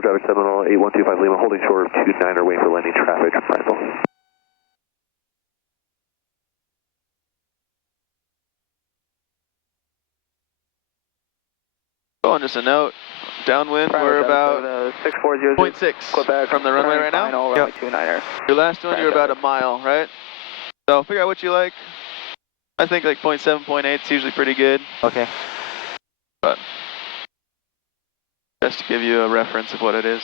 Bravo traffic 78125 Lima, holding short of 29er, waiting for landing traffic, Bravo. Oh, and just a note, downwind, we're about 0.6 from the runway right now. Yep. Your last one, you're about a mile, right? So figure out what you like. I think like 0.7, 0.8 is usually pretty good. Okay. But just to give you a reference of what it is.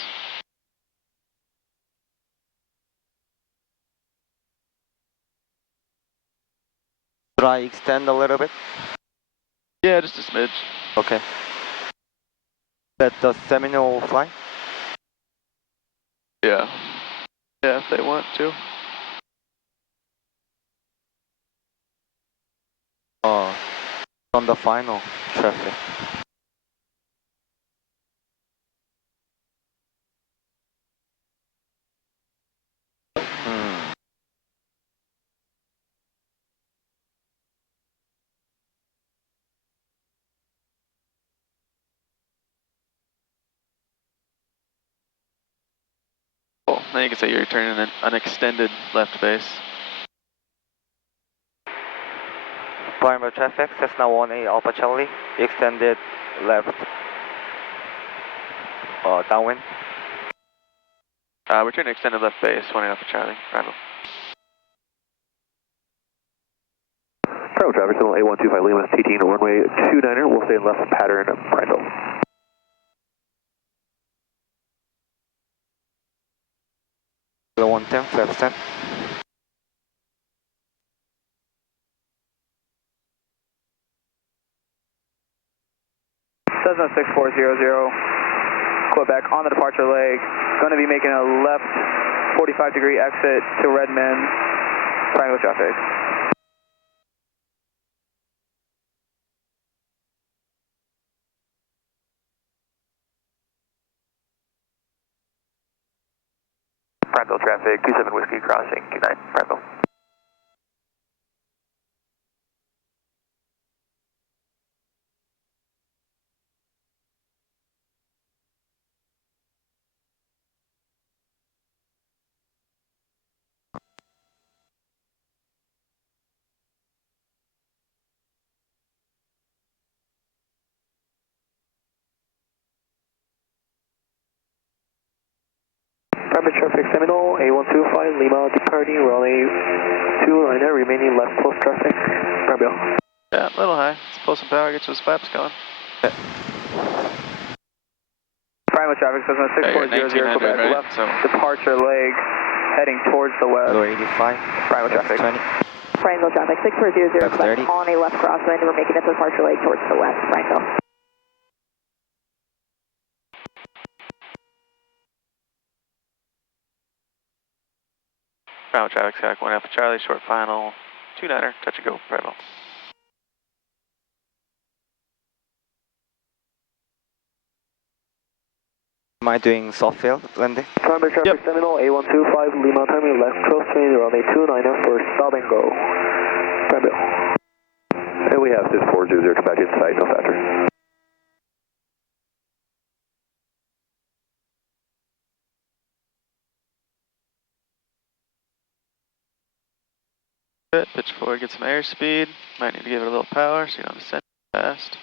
Should I extend a little bit? Yeah, just a smidge. Okay. Let the Seminole fly? Yeah. Yeah, if they want to. On the final traffic. Cool. Then you can say you're turning an unextended left base. Primary traffic, Cessna 1A Alpha Charlie, extended left, downwind. We're turning extended left base, 1 Alpha Charlie, Bravo. Bravo traffic 8125 Lima, TT runway 29er, we'll stay in left pattern, Bravo. The 110, flat stand. Cessna 6400, Quebec on the departure leg. Going to be making a left 45-degree exit to Redmond, triangle traffic. Bravo traffic 27 Whiskey crossing 29, Bravo. Bravo traffic Seminole, A125 Lima, departing runway 29er, remaining left close traffic, Bravo. Yeah, a little high. Let's pull some power, get those flaps going. Bravo traffic Cessna 6400, Quebec, right? left So departure leg, heading towards the west. Lower 85. Bravo traffic. 20. Triangle traffic 6400, Left Quebec 30. on a left crosswind. We're making it to departure leg towards the west. Triangle. Bravo traffic, Skyhawk 1 Alpha Charlie, short final, 29er, touch and go, Bravo. Am I doing soft field landing? Primary traffic Seminole, A125 Lima, timing left cross train, runway 29er for stop and go. Bravo. And we have 6400, come back inside, no factor. Good, pitch forward, get some airspeed. Might need to give it a little power so you don't descend fast.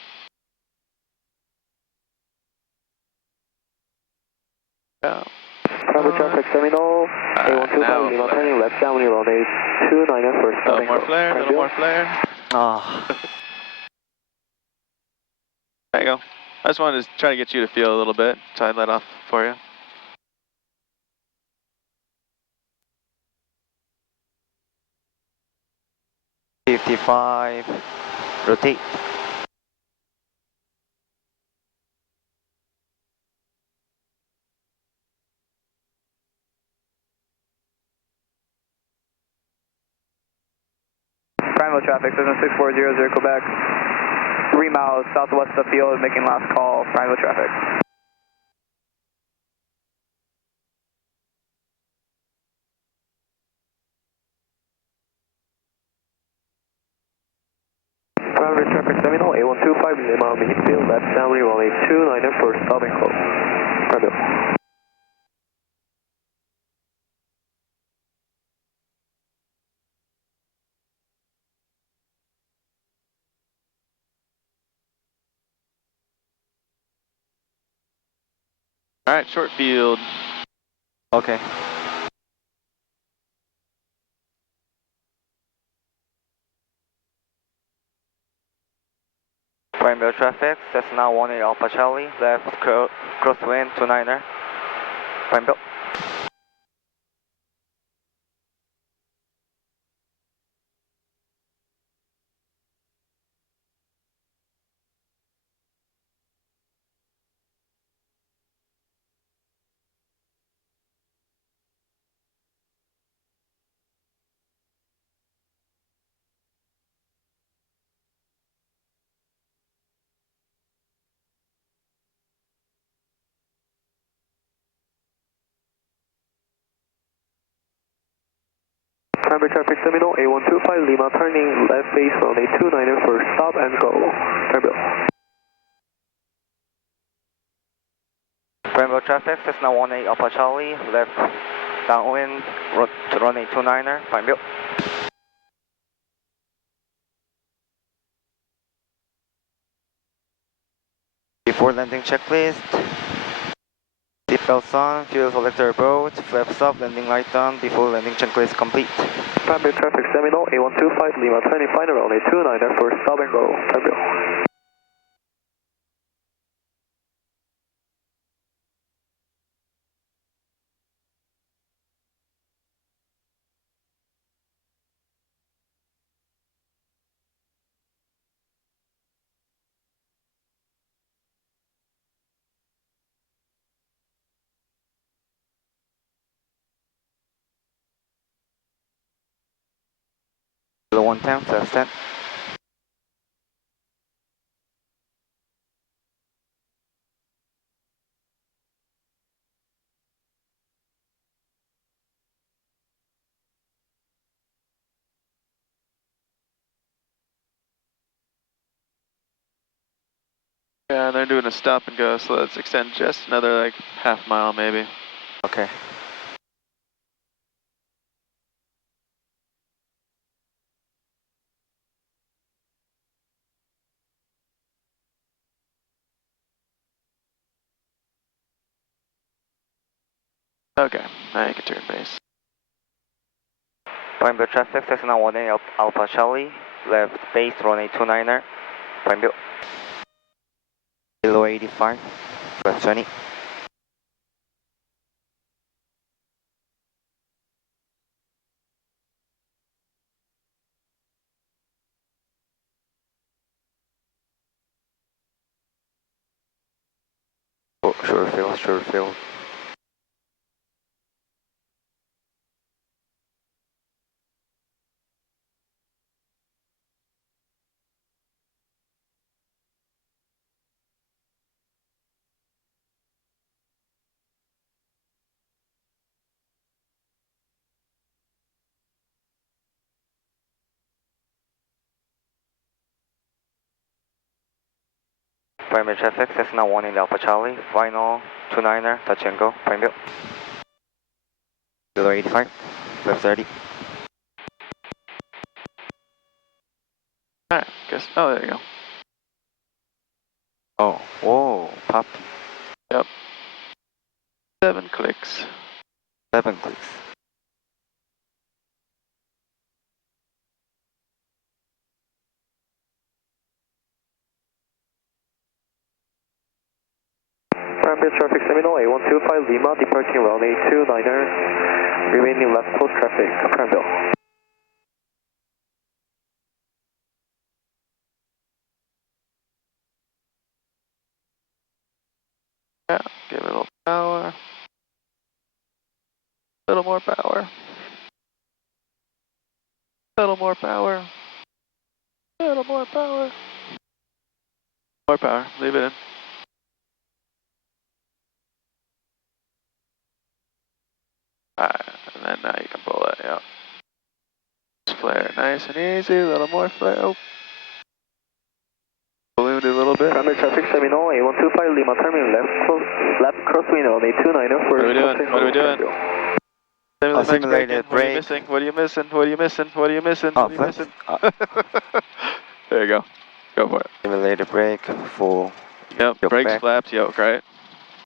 Go. Primary traffic Seminole, A125 Lima, timing left downwind, runway 29er for A stop little and more go. flare, a little more flare. There you go. I just wanted to try to get you to feel a little bit, so I let off for you. Oh, 55, rotate. Bravo traffic, Cessna 6400, Quebec. 3 miles southwest of the field, making last call, Bravo traffic. Primary traffic Seminole, A125 Lima, main field left downwind, runway 29er for stop and go. Bravo. Alright, short field. Okay. Primary traffic, Cessna 18 Alpha Charlie, left crosswind 29er. Primary. Primary traffic terminal A125 Lima turning left base runway 29er for stop and go. Primary. Primary traffic, Cessna 18 Alpha Charlie, left downwind to runway 29er. Primary. Before landing checklist. Seatbelts on, fuel selector boat, flaps up, landing light on, before landing checklist complete. Primary traffic terminal A125 Lima turning final runway 29er for stop and go. Primary. Kilo 110, flaps 10. Yeah, they're doing a stop and go, so let's extend just another like half mile maybe. Okay. Okay, now you can turn base. Primary traffic, Cessna 18 Alpha Charlie, left base runway 29er. Primary. Kilo 85, flaps 20. Oh, sure field. Primary traffic, Cessna 18 Alpha Charlie, final 29er, touch and go, primary. Kilo 85, flaps 30. Alright, guess, oh there you go. Oh, whoa, pop. Yep. 7 clicks. 7 clicks. Primary traffic terminal A125 Lima departing runway 29er, remaining left coast traffic. Primary. Yeah, give it a little power. A little more power. A little more power. A little more power. More power, leave it in. Alright, and then now you can pull it, yeah. Just flare nice and easy, a little more flare. Oh. Ballooned a little bit. Primary traffic terminal A125 Lima turning left crosswind runway 29er for What are we doing? What are we doing? Simulated What are you brake. missing? What are you missing? What are you missing? What are you missing? Oh, What are you flaps. missing? There you go. Go for it. Simulated brake, full. Yep, Yoke brakes, back. flaps, yoke, right?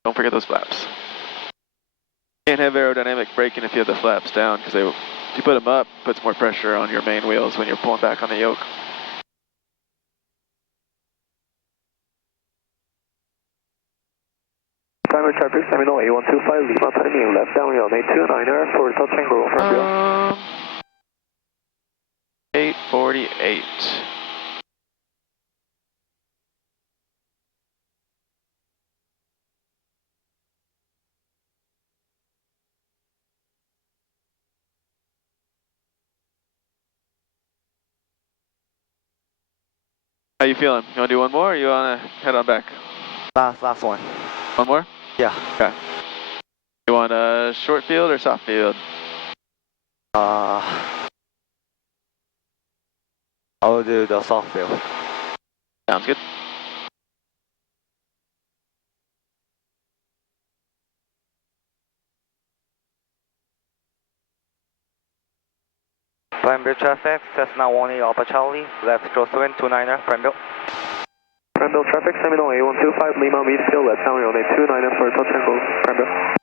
Don't forget those flaps. Can't have aerodynamic braking if you have the flaps down, because if you put them up, it puts more pressure on your main wheels when you're pulling back on the yoke. Primary traffic, Seminole A125, Lima, timing left down runway 29er for touch and go from here. 848. How you feeling? You want to do one more, or you want to head on back? Last one. One more? Yeah. Okay. You want a short field or soft field? I will do the soft field. Sounds good. Primary traffic, Cessna 18 Alpha Charlie, left crosswind 29er, Primeville. Primeville traffic, Seminole A125, Lima, midfield, left down runway 29er for touch and go, Primeville.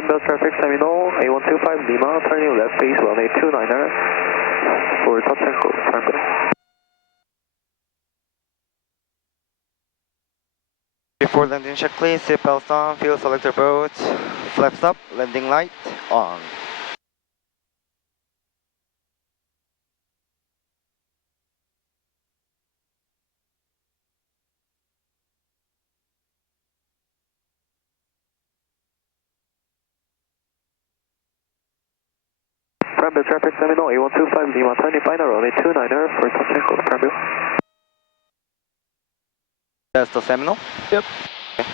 Primeville traffic, Seminole A125, Lima, turning left base runway 29er for touch and go, Primeville. Before landing check please, seatbelts on, fuel selector boat, flaps up, landing light on. Primeville traffic, Seminole A125, Lima, turning final runway 29er for touch and go, Primeville. That's the Seminole? Yep. Okay.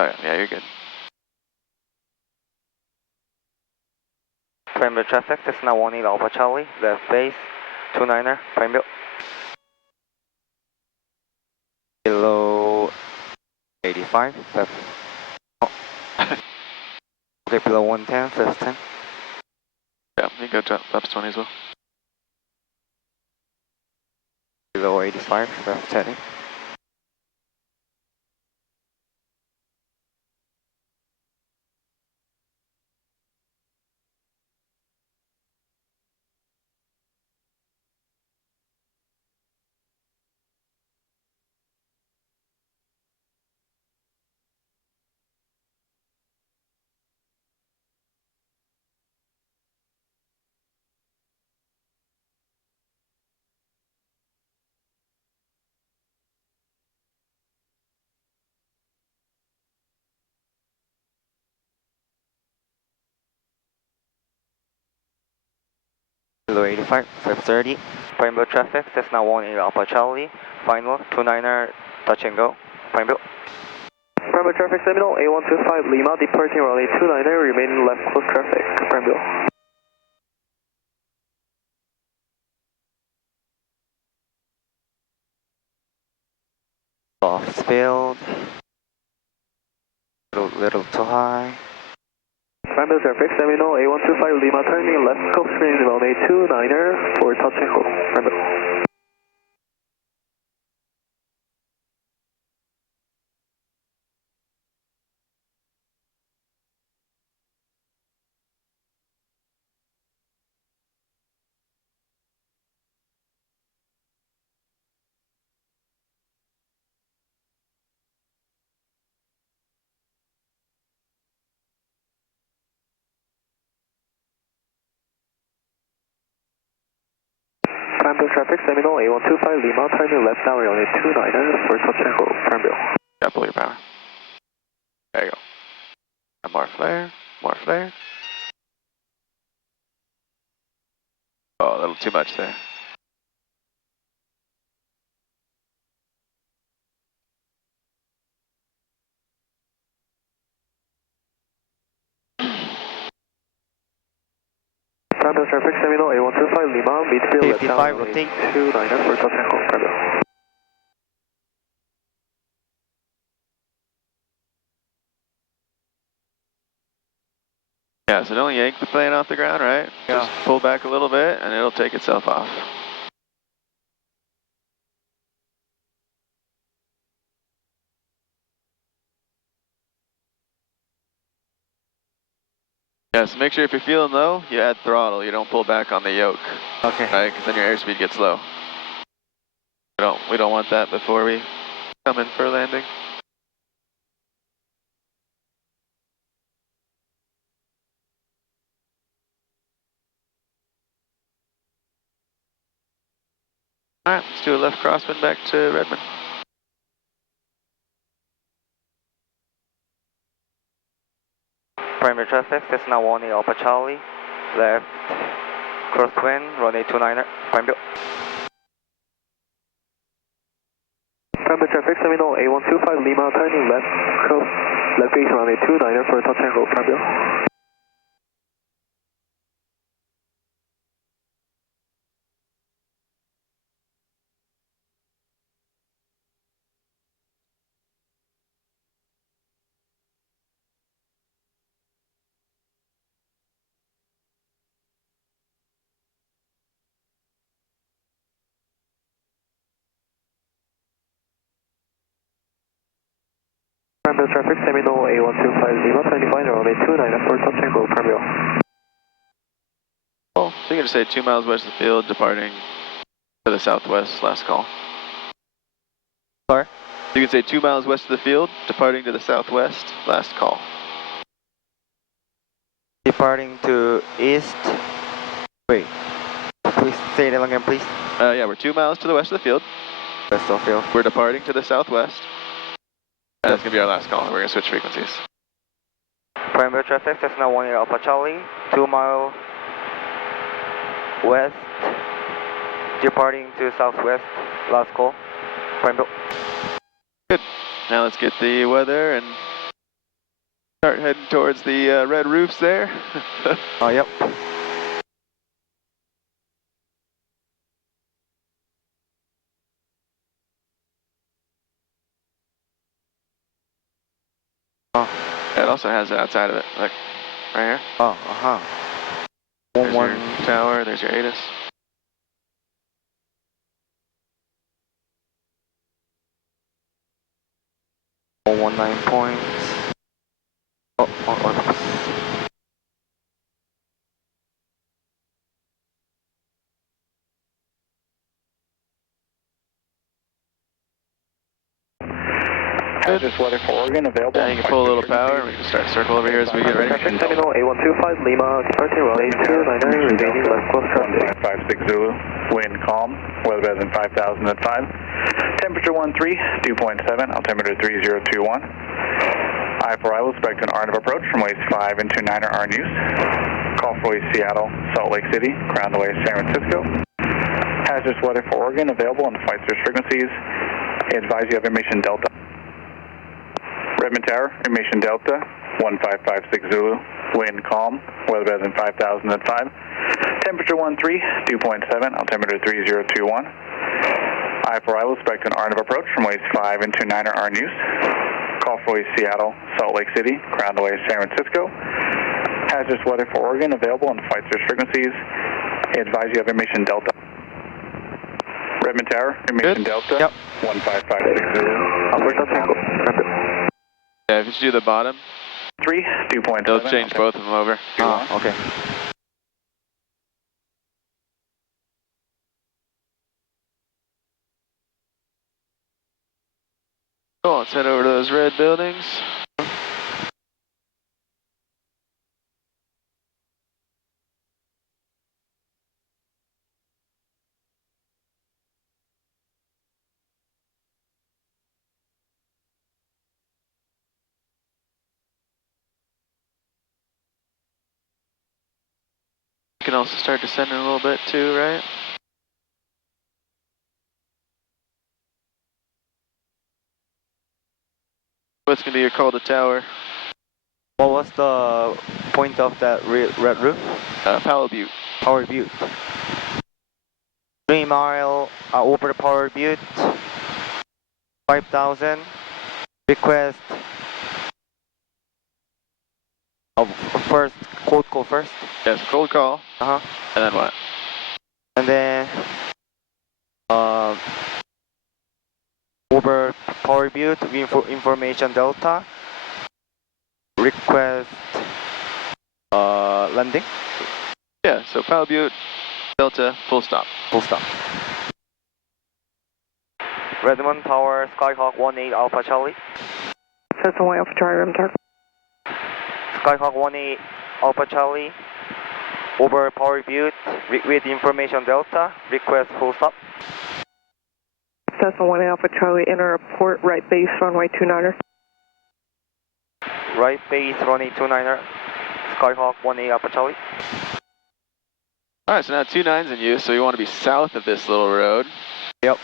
Alright, yeah, you're good. Primeville traffic, Cessna 18 Alpha Charlie, left base, 29er, Primeville. Below 85, left. Oh. Okay, below 110, left 10. Yeah, you can go to flaps 20 as well. Below 85, left 10. Below 85, left 30. Primeville traffic, Cessna 18 Alpha Charlie, final, 29er, touch and go, Primeville. Primeville traffic, Seminole A125, Lima, departing runway 29er, remaining left close traffic, Primeville. Soft field. Little too high. Primary traffic, Seminole A125 Lima, turning left coast screen runway 29er for touch and go. Primary. Primary traffic, Seminole A125 Lima, turning left down runway 29er for touch and go. Primary. Yeah, pull your power. There you go. And more flare, more flare. Oh, a little too much there. Primary traffic, Seminole A125 Lima, midfield left down 55, runway rotate. 29er for touch and go. Primary. Yeah, so don't yank the plane off the ground, right? Yeah. Just pull back a little bit and it'll take itself off. Yeah, so make sure if you're feeling low, you add throttle. You don't pull back on the yoke, Okay. right? Because then your airspeed gets low. We don't want that before we come in for landing. All right, let's do a left crosswind back to Redmond. Primary traffic, Cessna 18 Alpha Charlie, left crosswind, runway 29er, primary. Primary traffic, Seminole A125 Lima, turning left cross, left base runway 29er for touch and go. Primary. Primary traffic, Seminole A125 Lima, turning final runway 29er for touch and go. Primary. Oh, so you're going to say 2 miles west of the field, departing to the southwest, last call. Sorry? You can say 2 miles west of the field, departing to the southwest, last call. Departing to east. Wait. Please say that again, please. Yeah, we're 2 miles to the west of the field. West of field. We're departing to the southwest. And that's going to be our last call. We're going to switch frequencies. Primary traffic, Cessna 18 Alpha Charlie, 2 mile west, departing to southwest, last call. Primary. Good. Now let's get the weather and start heading towards the red roofs there. Oh, yep. Oh, Yeah, it also has it outside of it. Look, right here. oh, uh-huh. There's One, your tower, there's your ATIS. 119 points. Oh. Good. Just weather for Oregon available. Yeah, you can pull a little power. We can start circle over here as we get ready. Seminole A125 Lima, departing runway 29er, remaining left close traffic. 556 Zulu, wind calm, weather better than 5,000 at 5. Temperature 13, dew point 7, altimeter 3021. I for arrival, expect an RNF approach from ways 5 into 9er R news. Call for ways Seattle, Salt Lake City, ground away San Francisco. Hazardous weather for Oregon available on the flight source frequencies. Advise you have information Delta. Redmond Tower, information Delta, 1556 Zulu, wind calm, weather better than 5,000 at 5. Temperature 13, dew point 7, altimeter 3021. I for arrival, expect an RNF approach from ways 5 into 9er R news. Call for ways Seattle, Salt Lake City, ground away San Francisco. Hazardous weather for Oregon available on flight source frequencies. I advise you have information Delta. Redmond Tower, information Delta. Yep. 15560. Alberto Tango. Yeah, if you just do the bottom, 3, 2.7. they'll change both of them over. Okay. Cool, let's head over to those red buildings. You can also start descending a little bit too, right? What's going to be your call to tower? What was the point of that red roof? Powell Butte. Power Butte. 3 mile over Power Butte. 5,000. Request. First, cold call first. Yes, cold call. Uh-huh. And then what? And then over Power Butte, information Delta. Request landing. Yeah, so Powell Butte, Delta, full stop. Full stop. Redmond Tower, Skyhawk 18 Alpha Charlie. Cessna 1 Alpha Charlie, Redmond Tower. Skyhawk 18 Alpha Charlie. Over Power Butte with information Delta. Request full stop. Cessna 1 Alpha Charlie, enter port right base, runway 29er. Right base, runway 29er. Skyhawk 18 Alpha Charlie. Alright, so now 29's in use, so you want to be south of this little road. Yep.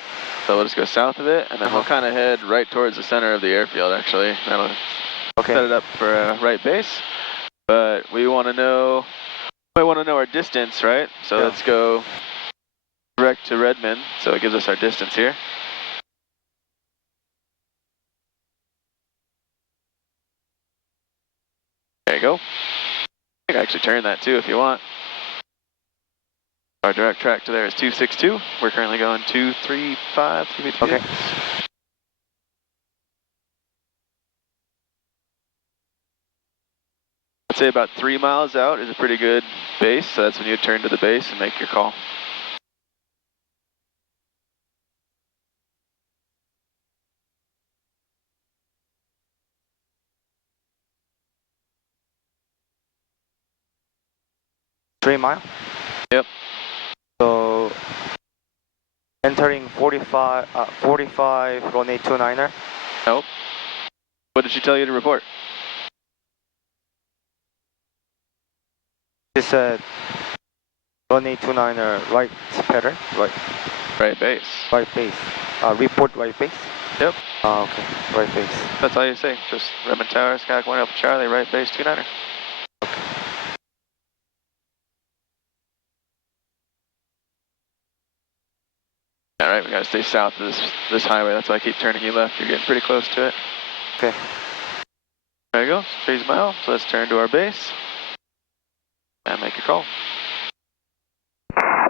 So we'll just go south of it, and then we'll kind of head right towards the center of the airfield, actually. That'll set it up for a right base. But we want to know, our distance, right? So let's go direct to Redmond, so it gives us our distance here. There you go. You can actually turn that too if you want. Our direct track to there is 262. We're currently going 235. Okay. I'd say about 3 miles out is a pretty good base, so that's when you turn to the base and make your call. Three mile? Yep. So, entering 45 runway 29er. Nope. What did she tell you to report? She said runway 29er right pattern, Right base. right base. Report right base? Yep. Okay, right base. That's all you say. Just Redmond Tower, Skyhawk 1 Alpha Charlie, right base 29er. Alright, we gotta stay south of this highway. That's why I keep turning you left. You're getting pretty close to it. Okay. There you go. 3 miles. So let's turn to our base and make a call.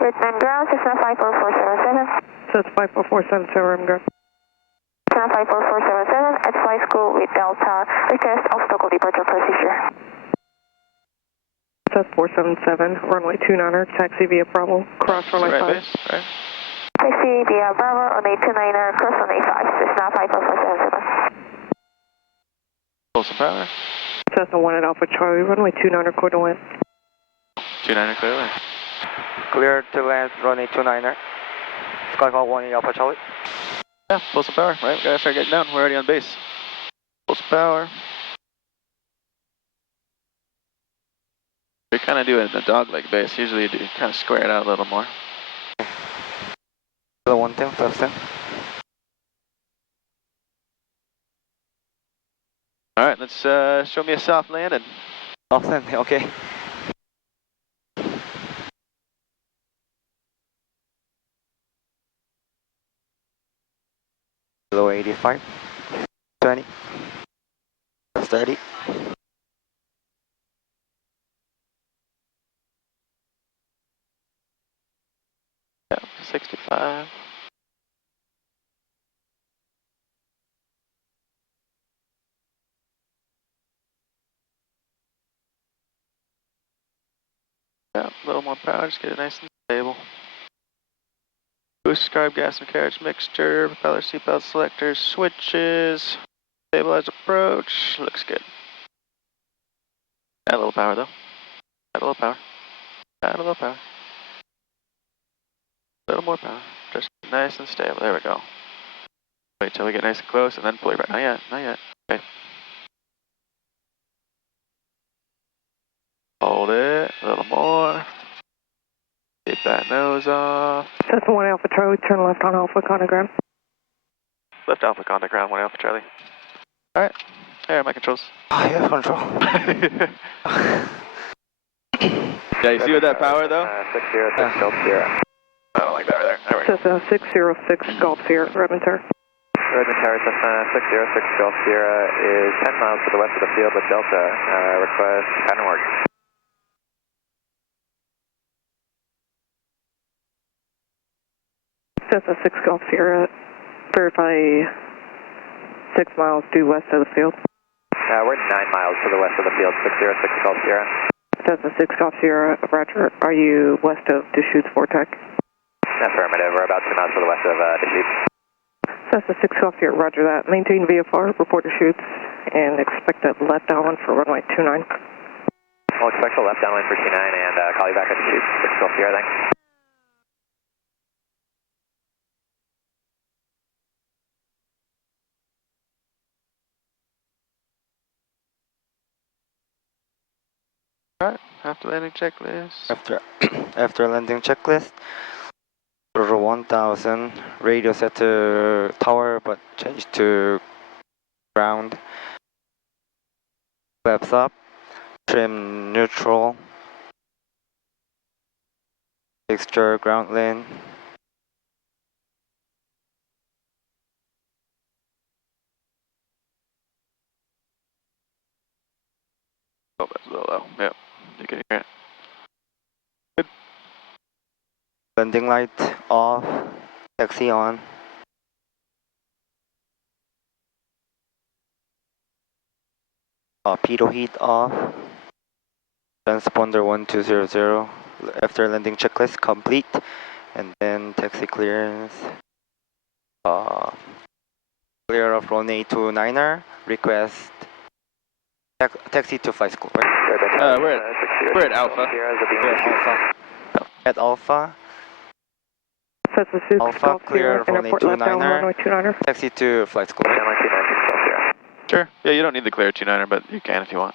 Redmond ground, Cessna 54477. Cessna 54477, Redmond ground. Cessna 54477 at flight school with Delta. Request obstacle departure procedure. Cessna 477, runway 29er, taxi via Bravo, cross runway right 5. Base, right? Taxi via Bravo, runway 29er, cross runway 5. Cessna 54477. Pull some power. Cessna 1 at Alpha Charlie, runway 29er, clear to land. 29er clear away. Clear to land, runway 29er. Skyhawk 18 Alpha Charlie. Yeah, pull some power, right? We gotta start getting down. We're already on base. Pull some power. You're kind of doing the dogleg base. Usually you do kind of square it out a little more. The 110, first 10. Alright, let's show me a soft landing. Soft landing, okay. Low 85, 20, 30. Yeah, a little more power, just get it nice and stable. Boost, carb, gas, and carriage mixture, propeller, seatbelt selectors, switches, stabilized approach, looks good. Add a little power though. Add a little power. Add a little power. A little more power. Just nice and stable. There we go. Wait till we get nice and close and then pull it back. Not yet, not yet. Okay. Hold it, a little more. Get that nose off. That's 1 Alpha Charlie, turn left on Alpha, contact ground. Left Alpha, contact ground, 1 Alpha Charlie. Alright, there are my controls. Yeah, control. Yeah, you see with that power though? 606 Golf Sierra. I don't like that right there. There we go. Cessna 606 Golf Sierra, Redmond Tower. Redmond Tower, Cessna 606 Golf Sierra is 10 miles to the west of the field with Delta. Request pattern work. Cessna 6 Golf Sierra, verify 6 miles due west of the field. We're 9 miles to the west of the field, 606 Golf Sierra. Cessna 6 Golf Sierra, Roger. Are you west of Deschutes Vortex? Affirmative, we're about 2 miles to the west of Deschutes. Cessna 6 Golf Sierra, Roger that. Maintain VFR, report Deschutes, and expect a left downwind for runway 29. We'll expect a left downwind for 29 and call you back at Deschutes, 6 Golf Sierra, thanks. Alright, after landing checklist. After landing checklist, throttle 1000, radio set to tower but changed to ground. Flaps up, trim neutral, fixture ground lane. Oh, that's a little low. Yeah, you can hear it. Landing light off, taxi on. Pitot heat off. Transponder 1200. After landing checklist complete, and then taxi clearance. Clear of runway 29er. Request taxi to flight school. Right? We're at Alpha. At Alpha. Cessna 6 Alpha Golf clear Sierra, of runway airport left down 29er. runway 29er. Taxi to flight school. Right? Sure. Yeah, you don't need the clear 29er, but you can if you want.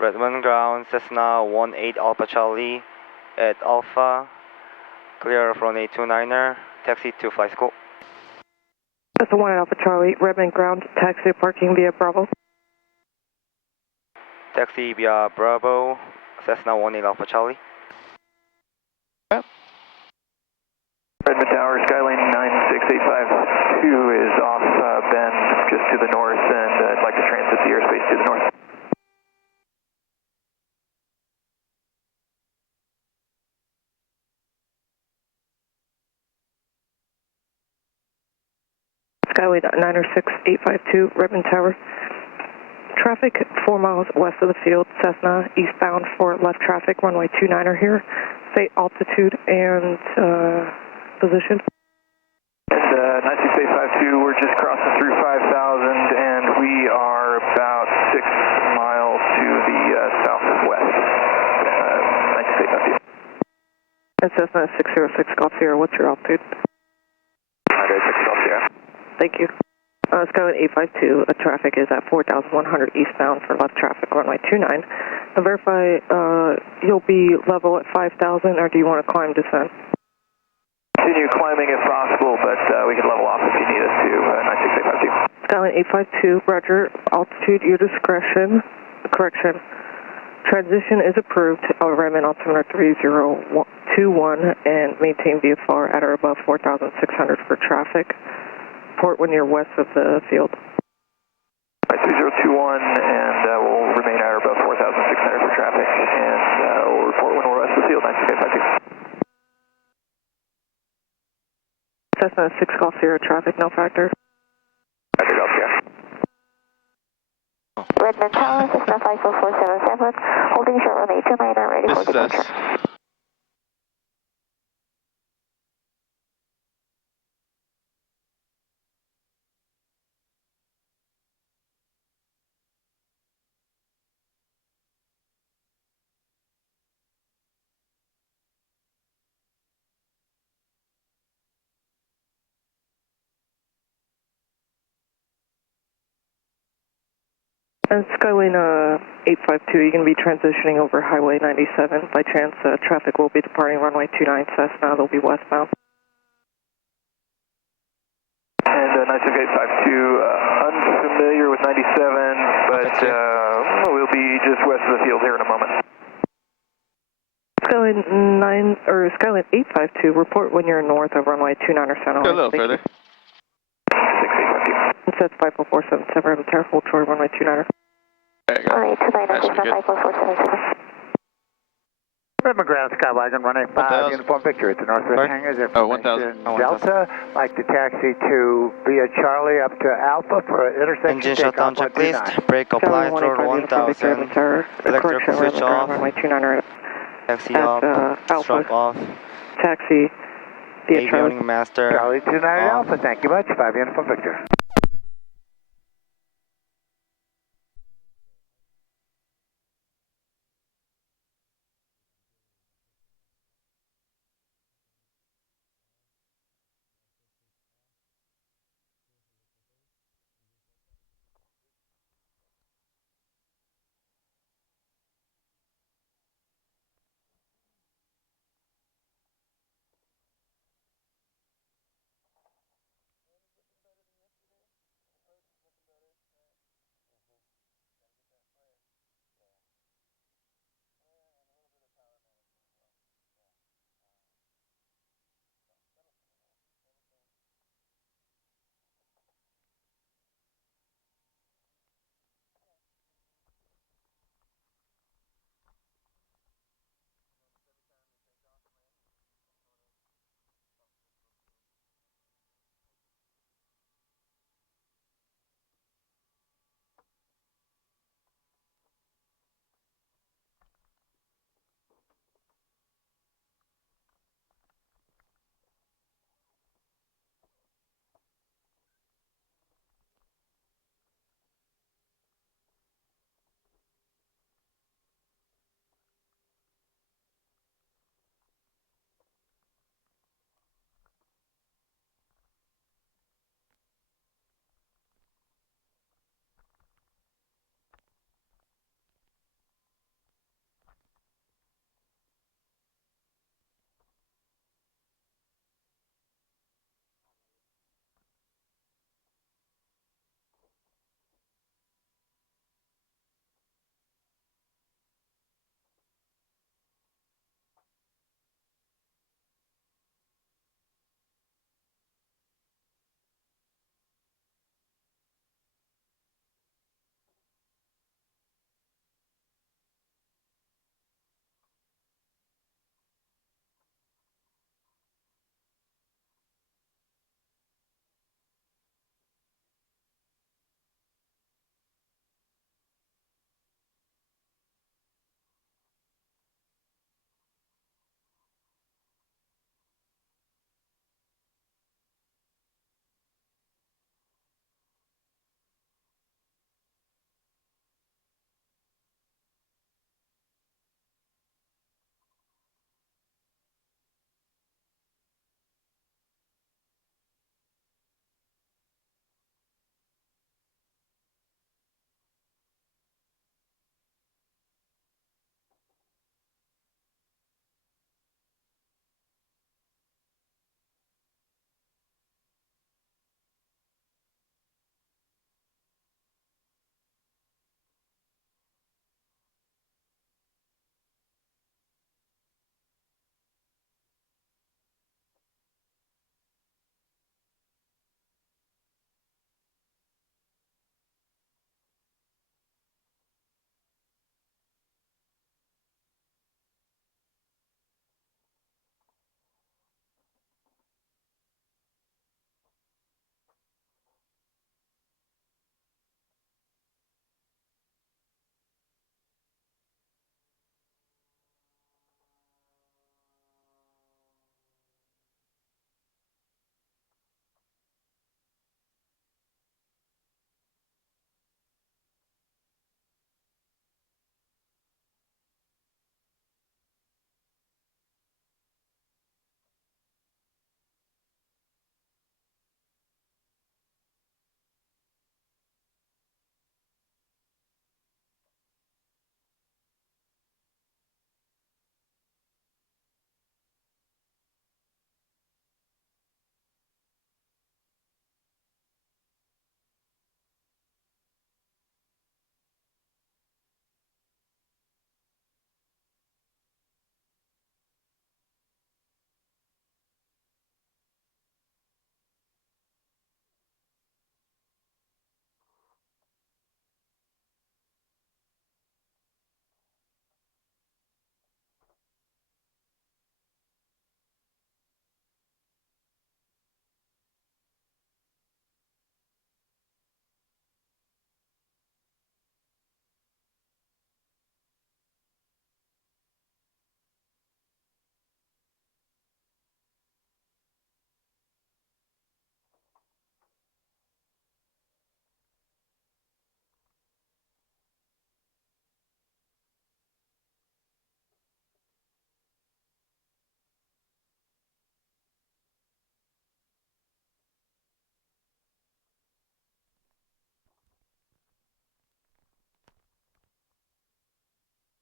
Redmond ground, Cessna 18 Alpha Charlie at Alpha, clear of runway 29er, taxi to flight school. Cessna 1 Alpha Charlie, Redmond ground, taxi parking via Bravo. Taxi via Bravo, Cessna 18 Alpha Charlie. Yep. Redmond Tower, Skylane 96852 is off bend just to the north, and I'd like to transit the airspace to the north. Skyway 906-852, Redmond Tower. Traffic 4 miles west of the field, Cessna eastbound for left traffic, runway 29er here. State altitude and position. And 96852, we're just crossing through 5,000 and we are about 6 miles to the southwest. 96852. And Cessna 606 Golf Sierra, what's your altitude? 906 Golf Sierra. Thank you. Skyway 852, traffic is at 4,100 eastbound for left traffic, runway 29. Now verify you'll be level at 5,000, or do you want to climb descent? Continue climbing if possible, but we can level off if you need us to, 96852. Skylane 852, roger, altitude, your discretion. Correction. Transition is approved, Redmond altimeter 3021, and maintain VFR at or above 4,600 for traffic. Report when you're west of the field. 3021, and we'll remain at or above 4,600 for traffic, and we'll report when we're west of the field, 96852. Cessna 6 Golf Sierra, traffic, no factor. Roger, Golf Sierra. Redmond Tower, Cessna 54477, holding short runway 29, ready This for is departure. us. And Skylane 852, you're going to be transitioning over Highway 97. By chance, traffic will be departing runway 29 Cessna. They'll be westbound. And 96852, unfamiliar with 97, but we'll be just west of the field here in a moment. Skylane 852, report when you're north of runway 29 or Center. Go a little further. 6852. It says 54477, I'm careful toward runway 29er. There you go. Runway 29, That should be Cessna good. 54477. Redmond Ground Skywagon, runway 5, uniform Victor at the Northwest Sorry? Hangars. Oh, 1000. Delta, like to taxi to via Charlie up to Alpha for intersection Engine shutdown takeoff checklist. Brake apply for 1000. Electric switch off. Runway 29er Taxi at up. Alpha. Strap off. Taxi via Charlie. Avioning master. Charlie 29 off. Alpha, thank you much. 5 uniform Victor.